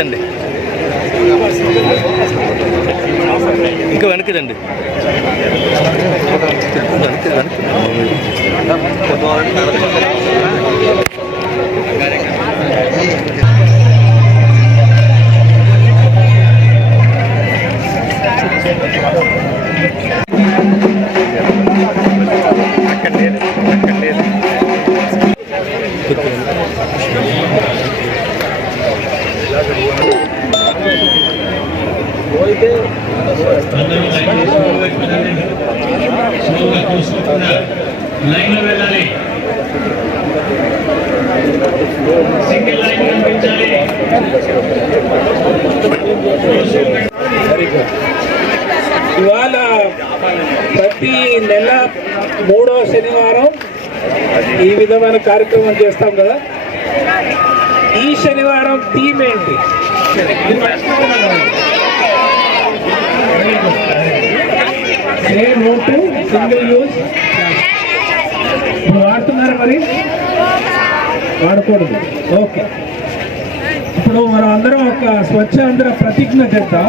అండి ఇంకా వెనక్కి రండి. వెనక్కి ప్రతి నెల మూడో శనివారం ఈ విధమైన కార్యక్రమం చేస్తాం కదా. ఈ శనివారం థీమ్ ఏంటి? Same single use. ఇప్పుడు మరి? వాడకూడదు ఓకే. ఇప్పుడు మనం అందరం ఒక స్వచ్ఛ అందరం ప్రతిజ్ఞ చేద్దాం.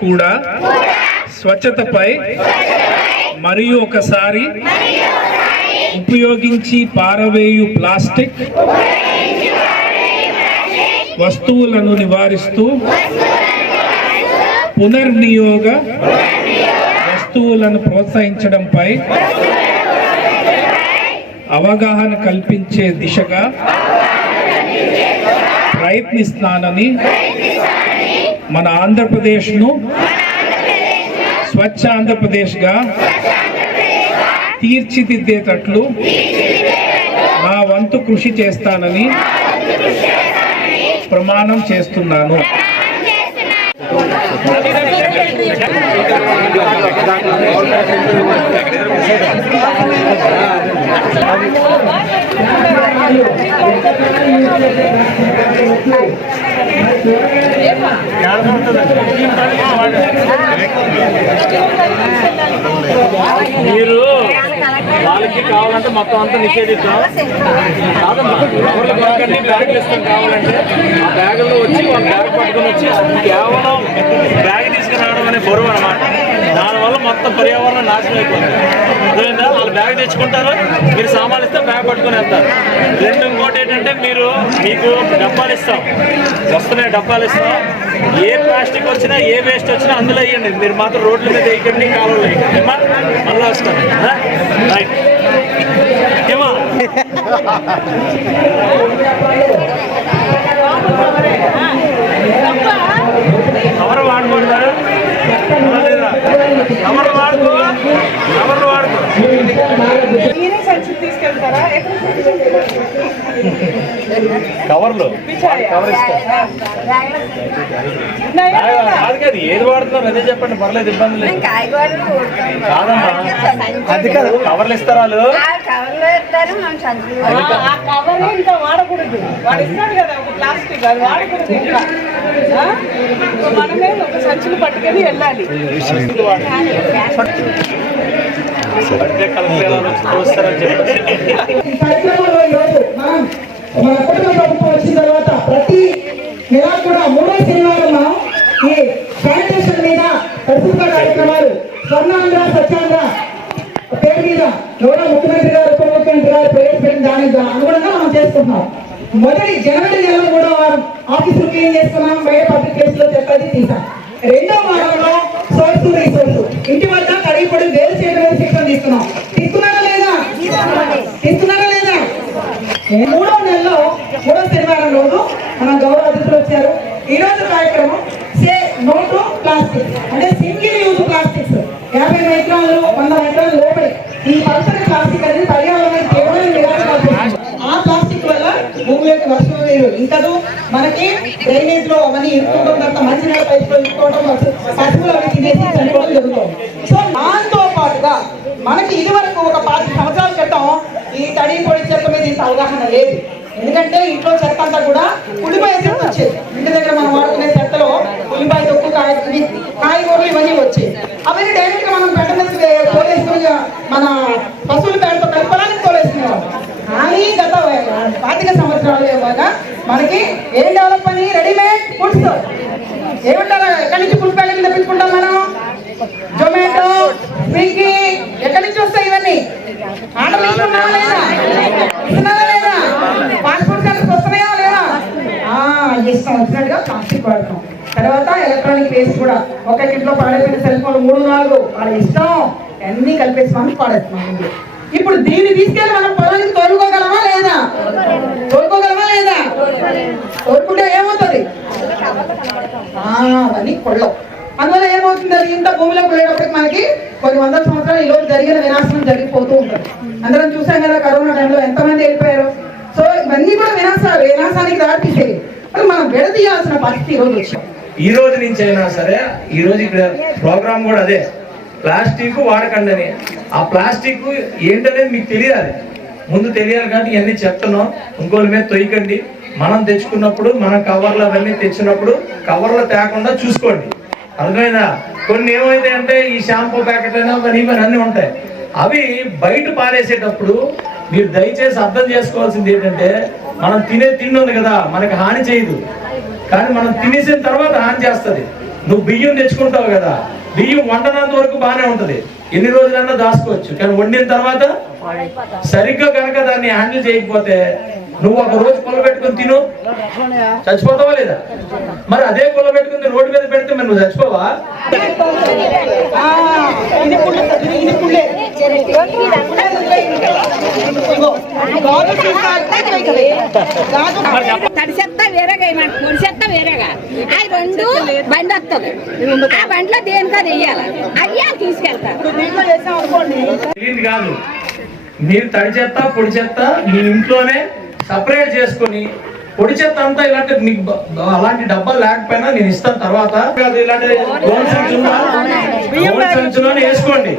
కూడా స్వచ్ఛతపై మరియు ఒకసారి ఉపయోగించి పారవేయు ప్లాస్టిక్ వస్తువులను నివారిస్తూ పునర్వినియోగ వస్తువులను ప్రోత్సహించడంపై అవగాహన కల్పించే దిశగా ప్రయత్నిస్తానని మన ఆంధ్రప్రదేశ్ను స్వచ్ఛ ఆంధ్రప్రదేశ్గా తీర్చిదిద్దేటట్లు నా వంతు కృషి చేస్తానని ప్రమాణం చేస్తున్నాను. మీరు వాళ్ళకి కావాలంటే మొత్తం అంతా నిషేధిస్తాం. కాదమ్మా ఎవరికి పక్కనే బ్యాగులు ఇస్తాం కావాలంటే. ఆ బ్యాగుల్లో వచ్చి వాళ్ళ బ్యాగ్ పట్టుకొని వచ్చి కేవలం బ్యాగ్ తీసుకురావడం అనే బరువు అనమాట దానివల్ల మొత్తం పర్యావరణం నాశనం అయిపోతుంది అర్థమైందా? వాళ్ళు బ్యాగ్ తెచ్చుకుంటారు మీరు సామాన్లు ఇస్తే బ్యాగ్ పట్టుకొని వెళ్తారు. రెండు ఇంకోటి ఏంటంటే మీరు మీకు డబ్బాలు ఇస్తాం. వస్తున్నాయి డబ్బాలు ఇస్తాం. ఏ ప్లాస్టిక్ వచ్చినా ఏ వేస్ట్ వచ్చినా అందులో వేయండి. మీరు మాత్రం రోడ్ల మీద వేయకండి కాలువలో వేయకండి. ఏమా మళ్ళీ వస్తాను. ఆ? రైట్ ఏమా కవర్ వాడకూడదు కవర్ వాడుకో? కవర్ వాడుకో? నేనే సంచి ఎక్కడ కవర్లు. కవర్ కాదు. కాదు ఏది వాడుతున్నారు అదే చెప్పండి పర్లేదు ఇబ్బంది లేదు. కాదమ్మా. అది కాదు కవర్లు ఇస్తారా వాళ్ళు? ఆ కవర్ ఇంకా వాడకూడదు. వాడు ఇస్తాడు కదా ఒక ప్లాస్టిక్ అది వాడకూడదు మనమే ఒక సంచులు పట్టుకొని వెళ్ళాలి. వచ్చిన తర్వాత ప్రతి నెల కూడా మూడో శనివారం ఈ శానిటేషన్ మీద ప్రస్తుత కార్యక్రమాలు స్వర్ణాంధ్ర సత్యాంధ్ర పేరు మీద గౌరవ ముఖ్యమంత్రి గారు ఉప ముఖ్యమంత్రి గారు ప్రవేశపెట్టిన దానికి అనుగుణంగా మనం చేసుకుంటున్నాం. మొదటి జనవరి నెలలో కూడా వారు ఆఫీసులకు ఏం చేస్తున్నాం? బయట పబ్లిక్ ప్లేస్లో చెప్పది తీసాం రెండో వారంలో సోర్స్ రీసోర్స్ ఇంటి వద్ద కడిగి పొడి వేరు చేయడం మీద శిక్షణ తీసుకున్నాం తీసుకున్నారా లేదా తీసుకున్నారా లేదా మూడో నెలలో మూడో శనివారం రోజు మన గౌరవ అతిథులు వచ్చారు ఈ రోజు కార్యక్రమం సే నో టు ప్లాస్టిక్ అంటే సింగిల్ యూజ్ ప్లాస్టిక్స్ యాభై మైక్రాన్లు వంద మైక్రాన్లు లోపలి ఈ పల్సర్ ప్లాస్టిక్ అనేది పర్యావరణం కేవలం నిరాకరిస్తుంది. ఆ ప్లాస్టిక్ వల్ల భూమిలోకి వర్షం నీరు ఇంకదు మనకి డ్రైనేజ్లో అవన్నీ ఇరుక్కుంటాం తర్వాత మంచినీళ్ళ పైప్ పశువులు అవి తినేసి చనిపోవడం జరుగుతుంది సో దాంతో పాటుగా మనకి ఇది వరకు ఒక పాతి సంవత్సరాల క్రితం ఈ తడి పొడి చెత్త మీద ఇంత అవగాహన లేదు. ఎందుకంటే ఇంట్లో చెత్త అంతా కూడా ఉల్లిపాయ చెత్త వచ్చేది. ఇంటి దగ్గర మనం వాడుకునే చెత్తలో ఉల్లిపాయ తొక్కు కాయ కాయగూరలు ఇవన్నీ వచ్చేది అవన్నీ డైరెక్ట్గా మనం పెట్ట మీద తోలేసుకుని మన పశువుల పేడతో కలపడానికి తోలేసుకునేవాళ్ళం. కానీ గత పాతిక సంవత్సరాలు ఇవ్వగా మనకి ఏం డెవలప్ అని రెడీమేడ్ ఫుడ్స్. ఏమంటారు? ఎక్కడి నుంచి ఫుడ్ ప్యాకెట్లు తెప్పించుకుంటాం మనం? జొమాటో స్విగ్గీ ఎక్కడి నుంచి వస్తాయి ఇవన్నీ? ఆర్డర్ తీసుకున్నావా లేదా? ఇస్తున్నావా లేదా? ఫాస్ట్ ఫుడ్ సెంటర్స్ వస్తున్నాయా లేదా? ఇష్టం వచ్చినట్టుగా ప్లాస్టిక్ వాడతాం. తర్వాత ఎలక్ట్రానిక్ వేస్ట్ కూడా. ఒక ఇంట్లో పాడైపోయిన సెల్ ఫోన్ మూడు నాలుగు. వాళ్ళ ఇష్టం. అన్నీ కలిపేసి మనం పాడేస్తున్నాం. ఇప్పుడు దీన్ని తీసుకెళ్ళి మనం పొలానికి తోలుకోగలమా లేదా? తోలుకోగలమా లేదా? తోలుకుంటే ఏమవుతుంది? ఆ, అవన్నీ కొళ్ళం అందువల్ల ఏమవుతుంది అది? ఇంత భూమిలో వెళ్ళేటప్పటికి మనకి కొన్ని వందల సంవత్సరాలు ఈ రోజు జరిగిన వినాశనం జరిగిపోతూ ఉంటుంది. అందరం చూసాం కదా కరోనా టైంలో ఎంతమంది వెళ్ళిపోయారు? సో ఇవన్నీ కూడా వినాశాలు వినాశానికి దారితీసేవి. మరి మనం విడదీయాల్సిన పరిస్థితి ఈ రోజు ఈ రోజు నుంచి అయినా సరే ఈ రోజు ఇక్కడ ప్రోగ్రామ్ కూడా అదే. ప్లాస్టిక్ వాడకండి అని. ఆ ప్లాస్టిక్ ఏంటనేది మీకు తెలియాలి. ముందు తెలియాలి కానీ ఇవన్నీ చెప్తున్నాం. ఇంకోళ్ళ మీద తొయ్యకండి. మనం తెచ్చుకున్నప్పుడు మన కవర్లు అవన్నీ తెచ్చినప్పుడు కవర్లు తేకుండా చూసుకోండి. అర్థమైందా? కొన్ని ఏమైతే అంటే ఈ షాంపూ ప్యాకెట్ అయినా మరి ఇవన్నీ అన్నీ ఉంటాయి. అవి బయట పారేసేటప్పుడు మీరు దయచేసి అర్థం చేసుకోవాల్సింది ఏంటంటే మనం తినే తిండి ఉంది కదా మనకి హాని చేయదు. కానీ మనం తినేసిన తర్వాత హాని చేస్తుంది. నువ్వు బియ్యం తెచ్చుకుంటావు కదా బియ్యం వండనంత వరకు బాగానే ఉంటది. ఎన్ని రోజులన్నా దాచుకోవచ్చు. కానీ వండిన తర్వాత సరిగ్గా కనుక దాన్ని హ్యాండిల్ చేయకపోతే నువ్వు ఒక రోజు కుల్ల పెట్టుకుని తిను. చచ్చిపోతావా లేదా? మరి అదే కుల్ల పెట్టుకుని రోడ్డు మీద పెడితే మరి నువ్వు చచ్చిపోవా? తడి చెత్త వేరేగా వేయమంట పొడి చెత్త వేరేగా? అవి రెండు బండి వస్తుంది ఆ బండిలో దేనికో వెయ్యాలి అయ్యాలి తెలియదు కాదు. మీరు తడి చెత్త పొడి చెత్త మీ ఇంట్లోనే సపరేట్ చేసుకొని పొడి చెత్త అంతా ఇలాంటి మీకు అలాంటి డబ్బాలు లేకపోయినా నేను ఇస్తాను తర్వాత. ఇలాంటి గోల్ వేసుకోండి.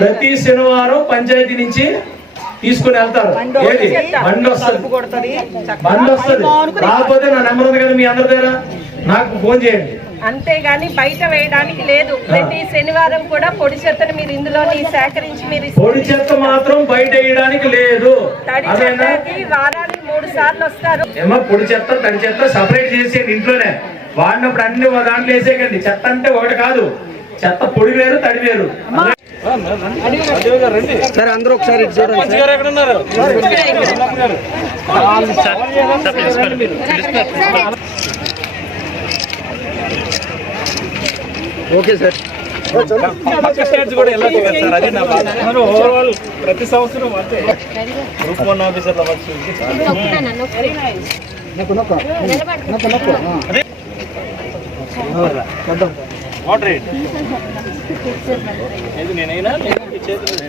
ప్రతి శనివారం పంచాయతీ నుంచి తీసుకుని వెళ్తారు. ఏది? బండి వస్తుంది. బండి వస్తుంది. రాకపోతే నా నెంబర్ ఉంది కదా మీ అందరి దగ్గర? నాకు ఫోన్ చేయండి. అంతేగాని బయట వేయడానికి లేదు. ప్రతి శనివారం కూడా పొడి చెత్తను మీరు ఇందులో సేకరించి మీరు. పొడి చెత్త మాత్రం బయట వేయడానికి లేదు. తడి అదేనా? చెత్తకి వారానికి మూడు సార్లు వస్తారు. ఏమో పొడి చెత్త తడి చెత్త సపరేట్ చేసేయండి ఇంట్లోనే. వాడినప్పుడు అన్ని ఒక దాంట్లో వేసేయకండి. చెత్త అంటే ఒకటి కాదు. చెత్త పొడి వేరు తడి వేరు. సరే అందరూ ఒకసారి ఇటు చూడండి ఓకే సార్. ఓవరాల్ ప్రతి సంవత్సరం అంతే. గ్రూప్ వన్ ఆఫీసర్ల వర్క్ వాటర్ నేనైనా చేతులు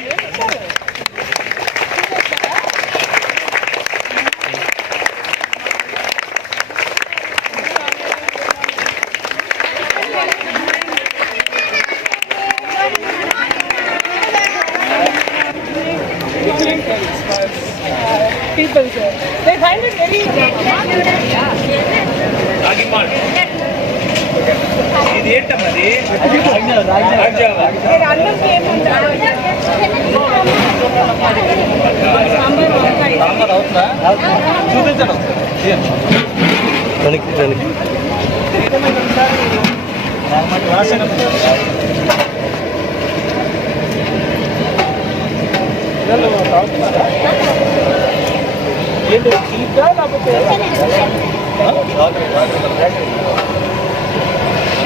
ఏంటమ్మది? రాజ్యావా మీరు అన్నంకి ఏముంటారు సాంబార్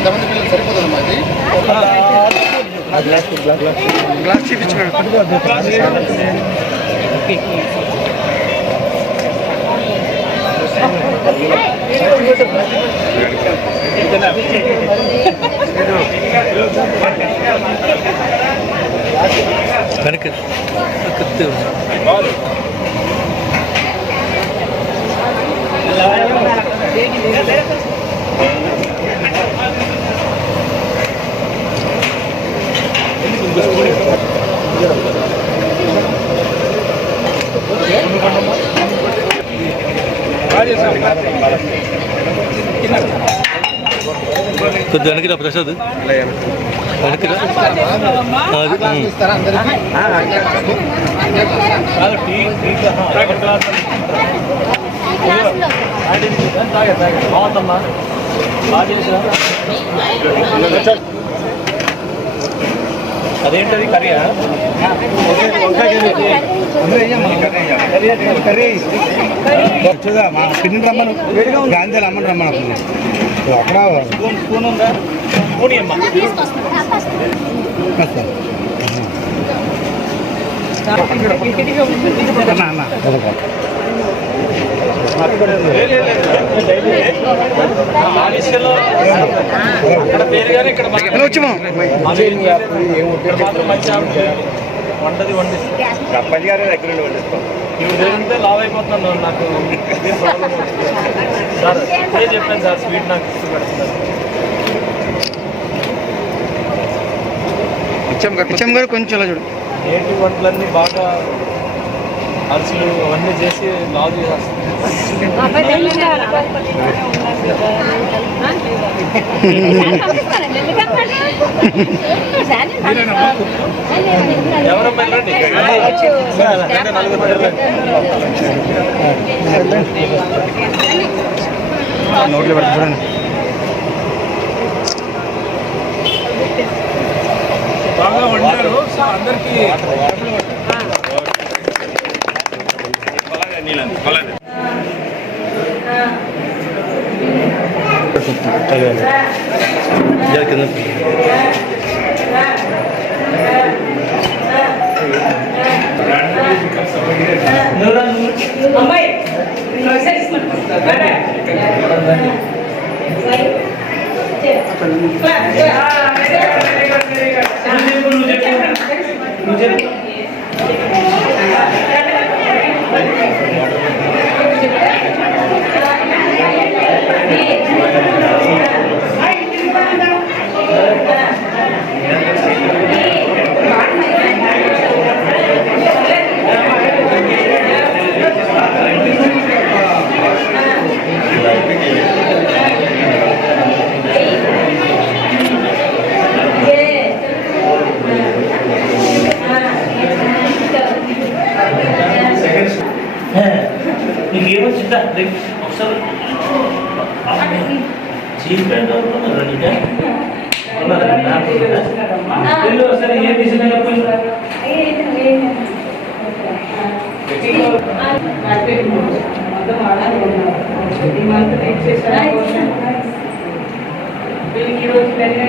వంకాయ పిల్లలు అవుతుందా చూపించండి గ్లాస్ వెనక్కి ఏంటి టీకా లేకపోతే చూపించు వెనక్కి కొద్ది వెనక్కి ప్రసాద్ టీ బాగుందమ్మా బాగా చేసినా అదేంటది కర్రీయా చూదా మా పిన్ని రమ్మను గాంధీ రమ్మని రమ్మను అక్కడ స్పూన్ స్పూన్ ఉందా స్పూన్ అమ్మా ఆలస్యంలో అక్కడ వంటది వండి అప్పాజీ గారి దగ్గర వండిస్తాం నువ్వు లేదంటే లావ్ అయిపోతున్నాను నాకు సార్ ఇప్పుడే చెప్పాను సార్ స్వీట్ నాకు ఇష్టం పెడుతున్నారు గారు కొంచెం ఇలా చూడు. నేటి వంటలన్నీ బాగా అరిసెలు అవన్నీ చేసి చేసేస్తాను ఎవరమ్మా వెళ్ళండి అంటే నలుగురు వెళ్ళండి నోట్లో పెట్టి చూడండి బాగా వండారు సో అందరికీ అమ్మాయి నీకు ఏమొచ్చిందా ఒకసారి చీజ్ ప్యాంట్ అవుతుందా నీకా వెళ్ళు ఒకసారి ఏ డిజైన్ వీళ్ళకి ఈరోజు పెళ్ళి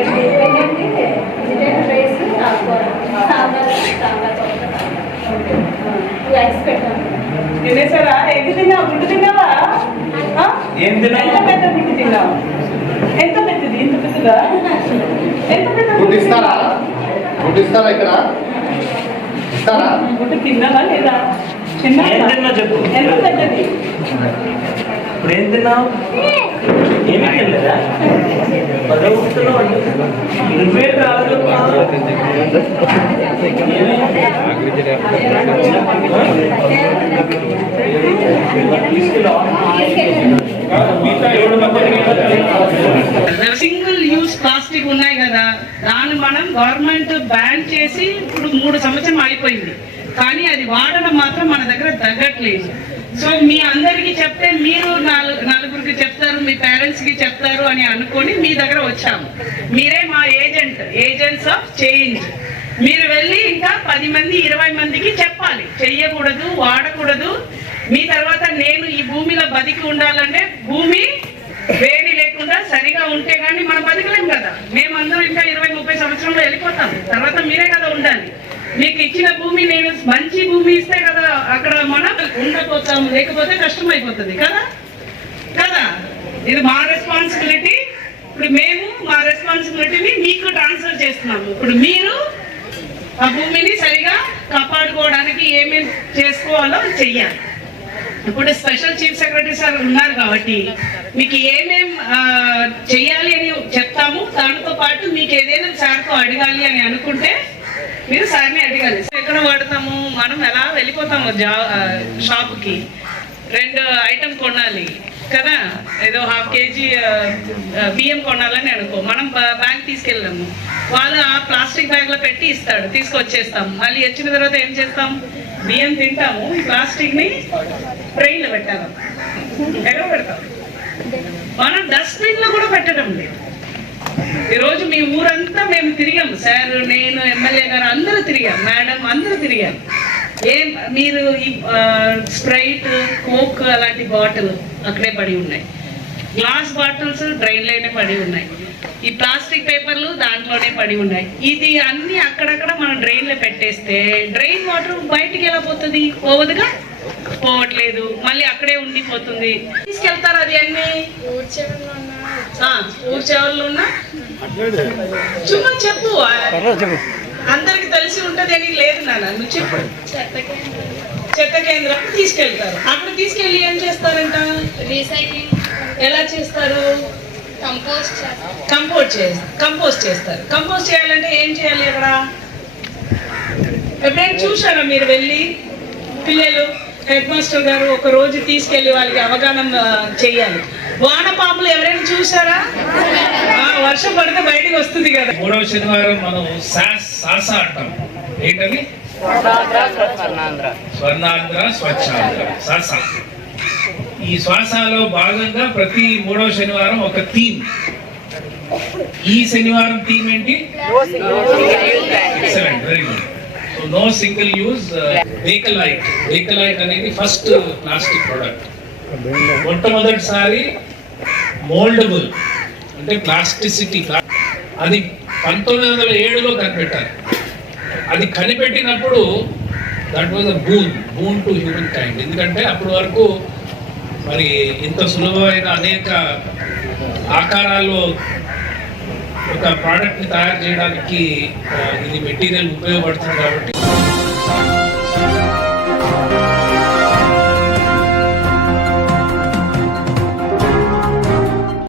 తినేసారా ఎగ్గు తిన్నావా? గుడ్డు తిన్నావా? ఏం తిన్నావు? ఎంత పెద్ద గుడ్డు తిన్నావు? ఎంత పెద్దది? ఎంత పెద్దదా? ఎంత పెద్ద ఫుడ్ ఇస్తారా? ఫుడ్ ఇస్తారా ఇక్కడ? ఇస్తారా? గుడ్డు తిన్నావా లేదా? చిన్న తిన్నా చెప్పు. ఎంత పెద్దది? ఇప్పుడు ఏం తిన్నావు? సింగిల్ యూస్ ప్లాస్టిక్ ఉన్నాయి కదా. దాన్ని మనం గవర్నమెంట్ బ్యాన్ చేసి ఇప్పుడు మూడు సంవత్సరం అయిపోయింది కానీ అది వాడడం మాత్రం మన దగ్గర తగ్గట్లేదు. సో మీ అందరికీ చెప్తే మీరు నాలుగు మీ పేరెంట్స్కి చెప్తారు అని అనుకొని మీ దగ్గర వచ్చాము. మీరే మా ఏజెంట్ ఏజెంట్స్ ఆఫ్ చేంజ్ మీరు వెళ్ళి ఇంకా పది మంది ఇరవై మందికి చెప్పాలి. చెయ్యకూడదు వాడకూడదు. మీ తర్వాత నేను ఈ భూమిలో బతికి ఉండాలంటే భూమి వేడి లేకుండా సరిగా ఉంటే కానీ మనం బతకలేం కదా. మేమందరం ఇంకా ఇరవై ముప్పై సంవత్సరంలో వెళ్ళిపోతాం. తర్వాత మీరే కదా ఉండాలి. మీకు ఇచ్చిన భూమి నేను మంచి భూమి ఇస్తే కదా అక్కడ మనం ఉండకపోతాము లేకపోతే కష్టం అయిపోతుంది కదా? కదా? ఇది మా రెస్పాన్సిబిలిటీ ఇప్పుడు మేము మా రెస్పాన్సిబిలిటీని మీకు ట్రాన్స్ఫర్ చేస్తున్నాము. ఇప్పుడు మీరు ఆ భూమిని సరిగా కాపాడుకోవడానికి ఏమేమి చేసుకోవాలో చెయ్యాలి. ఇప్పుడు స్పెషల్ చీఫ్ సెక్రటరీ సార్ ఉన్నారు కాబట్టి మీకు ఏమేం చెయ్యాలి అని చెప్తాము. దాంతో పాటు మీకు ఏదైనా సార్తో అడగాలి అని అనుకుంటే మీరు సార్ని అడగాలి. ఎక్కడ వాడతాము? మనం ఎలా వెళ్ళిపోతాము జా షాప్కి రెండు ఐటమ్ కొనాలి. కదా? ఏదో హాఫ్ కేజీ బియ్యం కొనాలని అనుకో. మనం బ్యాంక్ బ్యాగ్ తీసుకెళ్ళాము. వాళ్ళు ఆ ప్లాస్టిక్ బ్యాగ్లో పెట్టి ఇస్తాడు. తీసుకొచ్చేస్తాం. మళ్ళీ వచ్చిన తర్వాత ఏం చేస్తాం? బియ్యం తింటాము. ఈ ప్లాస్టిక్ని ట్రైన్లో ట్రైన్ పెట్టాలి ఎక్కడ పెడతాం. మనం డస్ట్బిన్లో కూడా పెట్టడం లేదు. ఈరోజు మీ ఊరంతా మేము తిరిగాం సార్ నేను ఎమ్మెల్యే గారు అందరూ తిరిగాం మేడం అందరూ తిరిగాం ఏం మీరు ఈ స్ప్రైట్ కోక్ అలాంటి బాటిల్ అక్కడే పడి ఉన్నాయి. గ్లాస్ బాటిల్స్ డ్రైన్లోనే పడి ఉన్నాయి. ఈ ప్లాస్టిక్ పేపర్లు దాంట్లోనే పడి ఉన్నాయి. ఇది అన్ని అక్కడక్కడ మనం డ్రైన్లో పెట్టేస్తే డ్రైన్ వాటర్ బయటికి ఎలా పోతుంది? పోవదుగా? పోవట్లేదు. మళ్ళీ అక్కడే ఉండిపోతుంది. తీసుకెళ్తారు అది అన్ని? ఆ, ఊర్చేవాళ్ళు ఉన్నా చెప్పు. అందరికి తెలిసి ఉంటది అని లేదు నాన్న. నువ్వు చెప్పు. చెత్త కేంద్రం. తీసుకెళ్తారు. అక్కడ తీసుకెళ్ళి ఏం చేస్తారంట? రీసైక్లింగ్. ఎలా చేస్తారు? కంపోస్ట్ కంపోస్ట్ చేస్తారు కంపోస్ట్ చేస్తారు. కంపోస్ట్ చేయాలంటే ఏం చేయాలి అక్కడ? ఎప్పుడైనా చూసారా మీరు వెళ్ళి? పిల్లలు హెడ్ మాస్టర్ గారు ఒక రోజు తీసుకెళ్ళి వాళ్ళకి అవగాహన ఆ, చెయ్యాలి. వానపాములు ఎవరైనా చూసారా ఆ, వర్షం పడితే బయటికి వస్తుంది కదా. మూడవ శనివారం మనం సాస్ సాస అంటాం. ఏంటది? స్వర్ణాంధ్ర స్వచ్ఛాంధ్ర. సాస ఈ శ్వాసలో భాగంగా ప్రతి మూడవ శనివారం ఒక థీమ్. ఈ శనివారం థీమ్ ఏంటి? Excellent very good so no single use Bakelite Bakelite అనేది ఫస్ట్ ప్లాస్టిక్ ప్రోడక్ట్ మొట్టమొదటిసారి మోల్డబుల్ అంటే ప్లాస్టిసిటీ అది పంతొమ్మిది వందల ఏడులో కనిపెట్టారు. అది కనిపెట్టినప్పుడు that was a boon boon to humankind ఎందుకంటే అప్పటి వరకు మరి ఇంత సులభమైన అనేక ఆకారాల్లో ఒక ప్రోడక్ట్ని తయారు చేయడానికి ఇది మెటీరియల్ ఉపయోగపడుతుంది కాబట్టి